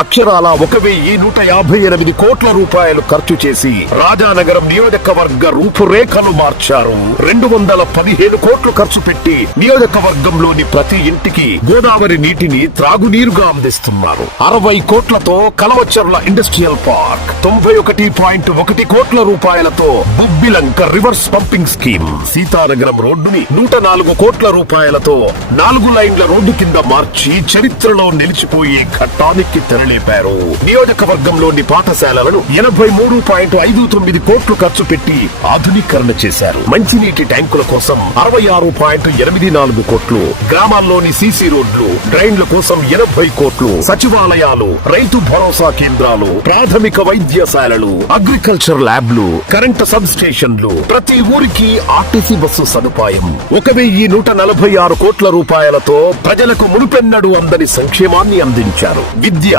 అక్షరాల 1,158 కోట్ల రూపాయలు ఖర్చు చేసి రాజానగరం నియోజకవర్గ రూపురేఖలు మార్చారు. 215 కోట్లు ఖర్చు పెట్టి నియోజకవర్గంలోని ప్రతి ఇంటికి గోదావరి నీటిని త్రాగునీరుగా అందిస్తున్నారు. 60 కోట్లతో కలవచర్ల ఇండస్ట్రియల్ పార్క్, 91.1 కోట్ల రూపాయలతో బుబ్బిలంక రివర్స్ పంపింగ్ స్కీమ్, సీతానగరం రోడ్డుని 104 కోట్ల రూపాయలతో 4 లైన్ల రోడ్డు కింద మార్చి చరిత్రలో నిలిచిపోయే ఘట్టానికి తెరలేపారు. నియోజకవర్గంలోని పాఠశాలలను 83.59 కోట్లు ఖర్చు పెట్టి ఆధునీకరణ చేశారు. మంచినీటి ట్యాంకుల కోసం 66.84 కోట్లు, గ్రామాల్లోని సీసీ రోడ్లు, డ్రైన్ల కోసం 80 కోట్లు, సచివాలయాలు, రైతు భరోసా కేంద్రాలు, ప్రాథమిక వైద్యశాలలు, అగ్రికల్చర్ ల్యాబ్లు, కరెంటు సబ్ స్టేషన్లు, ప్రతి ఊరికి ఆర్టీసీ బస్సు సదుపాయం, 1,146 కోట్ల రూపాయలతో ప్రజలకు మునుపెన్నడూ అందని సంక్షేమాన్ని అందించారు. విద్య,